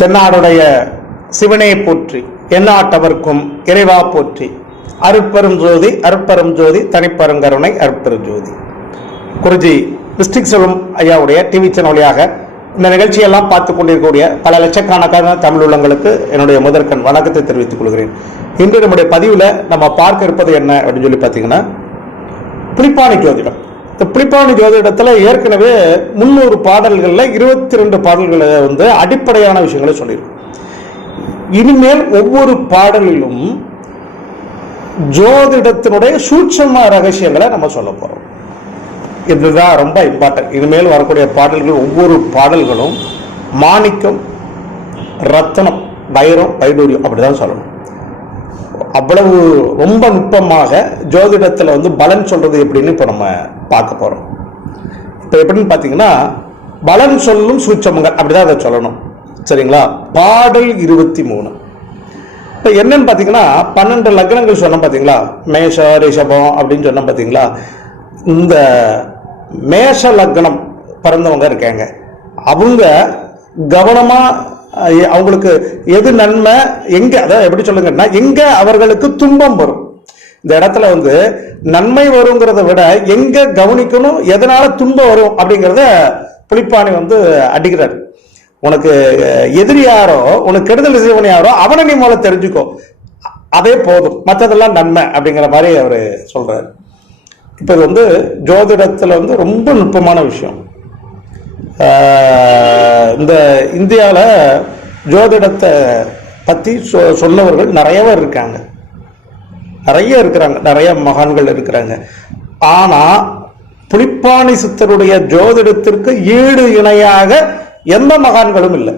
தென்னாடுடைய சிவனே போற்றி எந்நாட்டவர்க்கும் இறைவா போற்றி. அருட்பெரும் ஜோதி அருட்பெரும் ஜோதி தனிப்பெருங்கருணை அருட்பெரும் ஜோதி. குருஜி மிஸ்டிக் செல்வம் ஐயாவுடைய டிவி சேனல் வழியாக இந்த நிகழ்ச்சியெல்லாம் பார்த்து கொண்டிருக்கக்கூடிய பல லட்சக்கணக்கான தமிழ் உள்ளங்களுக்கு என்னுடைய முதற்கண் வணக்கத்தை தெரிவித்துக் கொள்கிறேன். இன்று நம்முடைய பதிவில் நம்ம பார்க்க இருப்பது என்ன அப்படின்னு சொல்லி பார்த்தீங்கன்னா புலிப்பாணி ஜோதிடம். இந்த புலிப்பாணி ஜோதிடத்தில் ஏற்கனவே முந்நூறு பாடல்களில் இருபத்தி ரெண்டு பாடல்களை வந்து அடிப்படையான விஷயங்களை சொல்லியிருக்கும். இனிமேல் ஒவ்வொரு பாடலிலும் ஜோதிடத்தினுடைய சூட்சம ரகசியங்களை நம்ம சொல்ல போகிறோம் இதுதான் ரொம்ப இம்பார்ட்டன்ட் இனிமேல் வரக்கூடிய பாடல்கள் ஒவ்வொரு பாடல்களும் மாணிக்கம் ரத்தனம் வைரம் வைடூரியம் அப்படிதான் சொல்லணும். அவ்வளவு ரொம்ப நுட்பமாக ஜோதிடத்தில் வந்து பலன் சொல்றது எப்படின்னு இப்போ நம்ம பார்க்க போறோம். இப்போ எப்படின்னு பார்த்தீங்கன்னா பலன் சொல்லும் சூட்சமங்கள் அப்படிதான் அதை சொல்லணும். சரிங்களா? பாடல் இருபத்தி மூணு. இப்போ என்னன்னு பார்த்தீங்கன்னா பன்னெண்டு லக்னங்கள் சொன்னோம் பார்த்தீங்களா மேஷ ரிஷபம் அப்படின்னு சொன்னோம் பார்த்தீங்களா இந்த மேஷ லக்னம் பிறந்தவங்க இருக்காங்க. அவங்க கவனமாக அவங்களுக்கு எது நன்மை எங்கே அதாவது எப்படி சொல்லுங்கன்னா எங்கே அவர்களுக்கு துன்பம் வரும். இந்த இடத்துல வந்து நன்மை வருங்கிறத விட எங்கே கவனிக்கணும் எதனால துன்பம் வரும் அப்படிங்கிறத புலிப்பாணி வந்து அடிக்கிறார். உனக்கு எதிரி யாரோ உனக்கு கெடுதல் செய்வன் யாரோ அவனை நீ முதல்ல தெரிஞ்சுக்கோ. அதே போதும். மற்றதெல்லாம் நன்மை அப்படிங்கிற மாதிரி அவர் சொல்கிறார் இப்போ இது வந்து ஜோதிடத்தில் வந்து ரொம்ப நுட்பமான விஷயம். இந்த இந்தியாவில் ஜோதிடத்தை பற்றி சொ சொன்னவர்கள் நிறையவே இருக்காங்க. நிறைய இருக்கிறாங்க. நிறைய மகான்கள் இருக்கிறாங்க. ஆனால் புலிப்பாணி சித்தருடைய ஜோதிடத்திற்கு ஈடு இணையாக எந்த மகான்களும் இல்லை.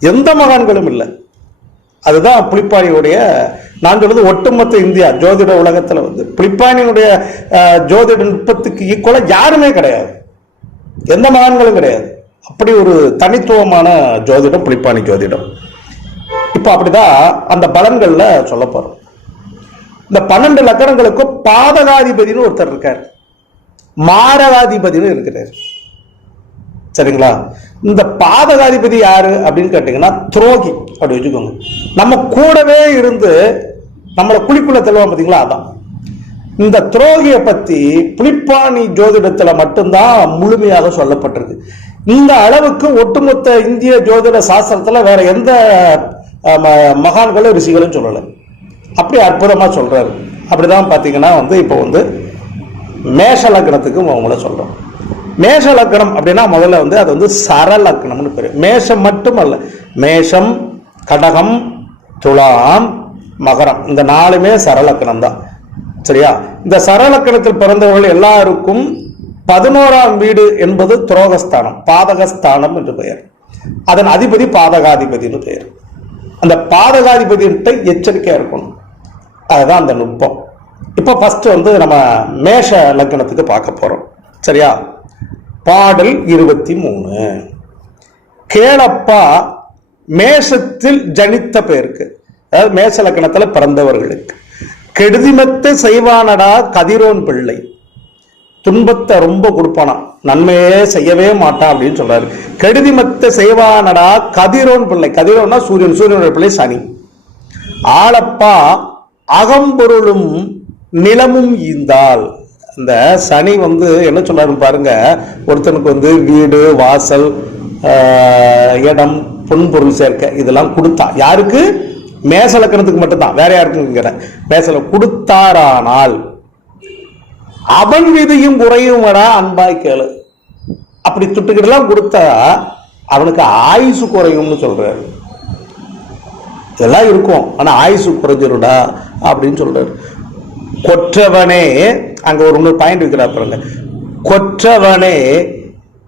எந்த மகான்களும் இல்லை. அதுதான் புலிப்பாணியுடைய நான் சொல்றது ஒட்டுமொத்த இந்தியா ஜோதிட உலகத்தில் வந்து. புலிப்பாணியினுடைய ஜோதிட நுட்பத்துக்கு ஈக்குவலாக யாருமே கிடையாது. எந்த மகான்களும் கிடையாது. அப்படி ஒரு தனித்துவமான ஜோதிடம் புலிப்பாணி ஜோதிடம். இப்போ அப்படிதான் அந்த பலன்கள்ல சொல்ல போறோம். இந்த பன்னெண்டு லக்கணங்களுக்கும் பாதகாதிபதினு ஒருத்தர் இருக்கார். மாரகாதிபதினு இருக்கிறார். சரிங்களா? இந்த பாதகாதிபதி யாரு அப்படின்னு கேட்டீங்கன்னா துரோகி. அப்படி வச்சுக்கோங்க. நம்ம கூடவே இருந்து நம்மளை குழிக்குள்ள தள்ளுவோம் பார்த்தீங்களா அதான். இந்த துரோகியை பத்தி புலிப்பாணி ஜோதிடத்துல மட்டும்தான் முழுமையாக சொல்லப்பட்டிருக்கு. இந்த அளவுக்கு ஒட்டுமொத்த இந்திய ஜோதிட சாஸ்திரத்துல வேற எந்த ம- மகான்களும் ரிஷிகளும் சொல்லலை. அப்படி அற்புதமா சொல்றாரு. அப்படிதான் பாத்தீங்கன்னா வந்து இப்போ வந்து மேஷ லக்னத்துக்கும் அவங்கள சொல்றோம். மேஷ லக்னம் அப்படின்னா முதல்ல வந்து அது வந்து சரலக்னம்னு பேரு. மேஷம் மட்டும் அல்ல மேஷம் கடகம் துலாம் மகரம். இந்த நாலுமே சரலக்கணம் தான் சரியா? இந்த சரலக்கணத்தில் பிறந்தவர்கள் எல்லாருக்கும் பதினோராம் வீடு என்பது துரோகஸ்தானம் பாதகஸ்தானம் என்று பெயர். அதன் அதிபதி பாதகாதிபதி என்று பெயர். அந்த பாதகாதிபதியிட்ட எச்சரிக்கையா இருக்கணும். அதுதான் அந்த நுட்பம். இப்போ ஃபர்ஸ்ட் வந்து நம்ம மேஷ லக்னத்துக்கு பார்க்க போறோம். சரியா? பாடல் இருபத்தி மூணு கேளப்பா மேஷத்தில் ஜனித்த பேருக்கு அதாவது மேஷ லக்னத்துல பிறந்தவர்களுக்கு. கெடுதிமத்த செய்வானடா கதிரோன் பிள்ளை. துன்பத்தை ரொம்ப கொடுப்பானாம். நன்மையே செய்யவே மாட்டான் அப்படின்னு சொல்றாரு. கெடுதிமத்த செய்வானடா கதிரோன் பிள்ளை. கதிரோன்னா சூரியன். சூரியனுடைய பிள்ளை சனி. ஆளப்பா அகம்பொருளும் நிலமும் ஈந்தால் இந்த சனி வந்து என்ன சொல்றாரு பாருங்க. ஒருத்தனுக்கு வந்து வீடு வாசல் இடம் பொன்பொருள் சேர்க்க இதெல்லாம் கொடுத்தா. யாருக்கு? மேச லக்கணத்துக்கு மட்டும்தான். வேற யாருக்கும் மேசல கொடுத்தாரானால் அவன் விதியும் குறையுமடா அன்பாய் கேளு. அப்படி துட்டுக்கிட்டலாம் கொடுத்தா அவனுக்கு ஆயுசு குறையும்னு சொல்றாரு. இதெல்லாம் இருக்கும். ஆனா ஆயுசு குறைஞ்சிருடா அப்படின்னு சொல்றாரு. கொற்றவனே அங்க ஒரு இன்னொரு பாயிண்ட் வைக்கிறா பாருங்க. கொற்றவனே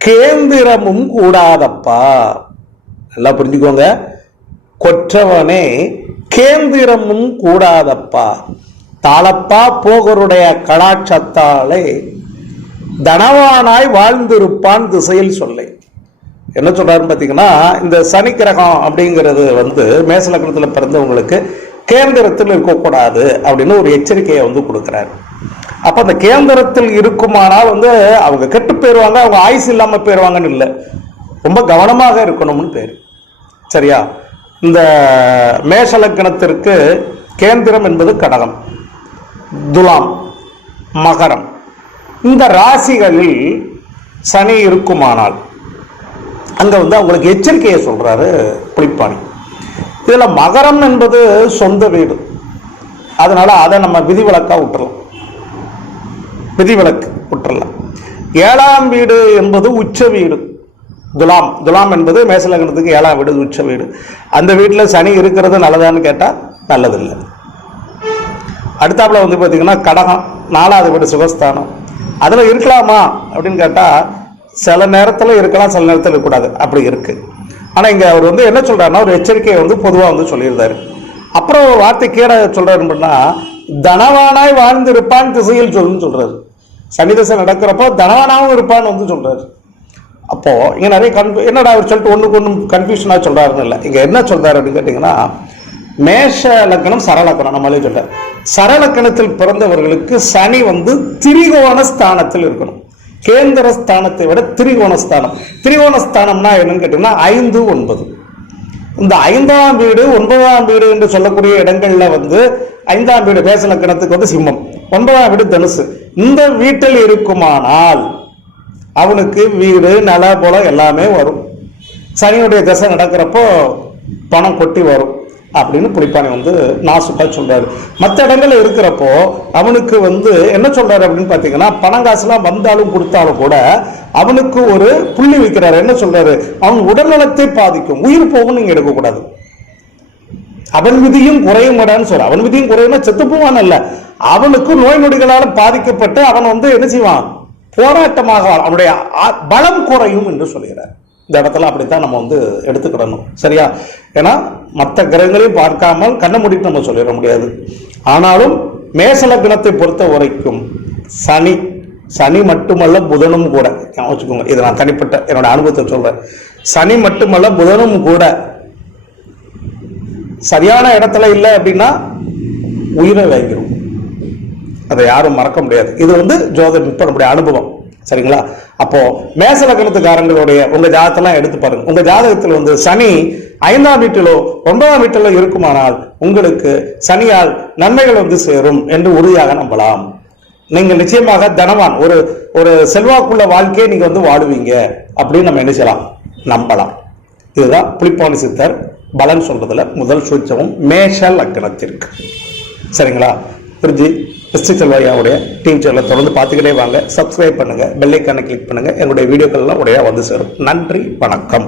கேந்திரமும் கூடாதப்பா. நல்லா புரிஞ்சுக்கோங்க. கொற்றவனே கேந்திரமும் கூடாதப்பா. தாளப்பா போகருடைய கடாட்சத்தாலே தனவானாய் வாழ்ந்திருப்பான் திசையில் சொல்லை. என்ன சொல்றாருன்னு பார்த்தீங்கன்னா இந்த சனி கிரகம் அப்படிங்கிறது வந்து மேசலக்கணத்தில் பிறந்தவங்களுக்கு கேந்திரத்தில் இருக்கக்கூடாது அப்படின்னு ஒரு எச்சரிக்கையை வந்து கொடுக்குறாரு. அப்ப அந்த கேந்திரத்தில் இருக்குமானால் வந்து அவங்க கெட்டு போயிடுவாங்க அவங்க ஆயுசு இல்லாமல் போயிடுவாங்கன்னு இல்லை. ரொம்ப கவனமாக இருக்கணும்னு பேர். சரியா? இந்த மேஷலக்கணத்திற்கு கேந்திரம் என்பது கடகம் துலாம் மகரம். இந்த ராசிகளில் சனி இருக்குமானால் அங்கே வந்து அவங்களுக்கு எச்சரிக்கையை சொல்கிறாரு புளிப்பாணி இதில் மகரம் என்பது சொந்த வீடு. அதனால் அதை நம்ம விதிவிலக்காக விட்டுறலாம். விதிவிலக்கு விட்டுறலாம். ஏழாம் வீடு என்பது உச்ச வீடு. துலாம். துலாம் என்பது மேசலகணத்துக்கு ஏழாம் வீடு உச்ச வீடு. அந்த வீட்டில் சனி இருக்கிறது நல்லதான்னு கேட்டால் நல்லதில்லை. அடுத்தாப்புல வந்து பார்த்திங்கன்னா கடகம் நாலாவது வீடு சுகஸ்தானம். அதில் இருக்கலாமா அப்படின்னு கேட்டால் சில நேரத்தில் இருக்கலாம் சில நேரத்தில் இருக்கக்கூடாது. அப்படி இருக்குது ஆனால் இங்கே அவர் வந்து என்ன சொல்கிறாருன்னா ஒரு எச்சரிக்கையை வந்து பொதுவாக வந்து சொல்லியிருந்தாரு. அப்புறம் ஒரு வார்த்தை கீழே சொல்றாருன்னா தனவானாய் வாழ்ந்திருப்பான் திசையில் சொல்லுன்னு சொல்கிறாரு சனி தசை நடக்கிறப்போ தனவானாவும் இருப்பான்னு வந்து சொல்கிறாரு அப்போ இங்க நிறைய கன்ஃபு என்னடா அவர் சொல்லிட்டு ஒண்ணுக்கு ஒன்றும் கன்ஃபியூஷனாக சொல்றாருன்னு இல்லை. இங்க என்ன சொல்றாரு அப்படின்னு கேட்டிங்கன்னா மேஷ லக்கணம் சரலக்கணம் நம்மளே சொல்றாரு. சரலக்கணத்தில் பிறந்தவர்களுக்கு சனி வந்து திரிகோண ஸ்தானத்தில் இருக்கணும். கேந்திர ஸ்தானத்தை விட திரிகோண ஸ்தானம். திரிகோண ஸ்தானம்னா என்னன்னு கேட்டிங்கன்னா ஐந்து ஒன்பது. இந்த ஐந்தாம் வீடு ஒன்பதாம் வீடு என்று சொல்லக்கூடிய இடங்கள்ல வந்து ஐந்தாம் வீடு மேச லக்கணத்துக்கு வந்து சிம்மம். ஒன்பதாம் வீடு தனுசு. இந்த வீட்டில் இருக்குமானால் அவனுக்கு வீடு நில போல எல்லாமே வரும். சனியுடைய தசை நடக்கிறப்போ பணம் கொட்டி வரும் அப்படின்னு புலிப்பானை வந்து நாசுக்கா சொல்றாரு. மற்ற இடங்கள்ல இருக்கிறப்போ அவனுக்கு வந்து என்ன சொல்றாரு அப்படின்னு பாத்தீங்கன்னா பணம் காசுலாம் வந்தாலும் கொடுத்தாலும் கூட அவனுக்கு ஒரு புள்ளி வைக்கிறாரு. என்ன சொல்றாரு? அவன் உடல்நலத்தை பாதிக்கும். உயிர் போகும் நீங்க எடுக்கக்கூடாது. அவன் விதியும் குறையும் விடான்னு சொல்ற அவன் விதியும் குறையும்னா செத்து போவான் அல்ல. அவனுக்கு நோய் நொடிகளால் பாதிக்கப்பட்டு அவன் வந்து என்ன செய்வான்? போராட்டமாக அவருடைய அவனுடைய பலம் குறையும் என்று சொல்கிறார். இந்த இடத்துல அப்படித்தான் நம்ம வந்து எடுத்துக்கிடணும் சரியா? ஏன்னா மற்ற கிரகங்களையும் பார்க்காமல் கண்ணை மூடிட்டு நம்ம சொல்லிட முடியாது. ஆனாலும் மேசலக்கணத்தை பொறுத்த வரைக்கும் சனி சனி மட்டுமல்ல புதனும் கூட வச்சுக்கோங்க இது நான் தனிப்பட்ட என்னோட அனுபவத்தை சொல்றேன். சனி மட்டுமல்ல புதனும் கூட சரியான இடத்துல இல்லை அப்படின்னா உயிரை வாங்கிடும் அதை யாரும் மறக்க முடியாது. இது வந்து ஜோதிடம் இப்போ நம்முடைய அனுபவம். சரிங்களா? அப்போ மேச லக்னத்துக்காரங்களுடைய உங்க ஜாதகத்தெல்லாம் எடுத்து பாருங்க. உங்க ஜாதகத்தில் வந்து சனி ஐந்தாம் வீட்டிலோ ஒன்பதாம் வீட்டிலோ இருக்குமானால் உங்களுக்கு சனியால் நன்மைகள் வந்து சேரும் என்று உறுதியாக நம்பலாம். நீங்கள் நிச்சயமாக தனவான் ஒரு ஒரு செல்வாக்குள்ள வாழ்க்கையை நீங்க வந்து வாடுவீங்க அப்படின்னு நம்ம என்ன செய்யலாம்? நம்பலாம். இதுதான் புளிப்பாணி சித்தர் பலன் சொல்றதுல முதல் சூச்சமும் மேஷ லக்னத்திற்கு சரிங்களா? புரிஞ்சு கிறிஸ்டி செல்வாயாவுடைய டீம் சேனலை தொடர்ந்து பார்த்துக்கிட்டே வாங்க. சப்ஸ்கிரைப் பண்ணுங்க. பெல்லைக்கான கிளிக் பண்ணுங்க. என்னுடைய வீடியோக்கள்லாம் உடைய வந்து சேரும். நன்றி. வணக்கம்.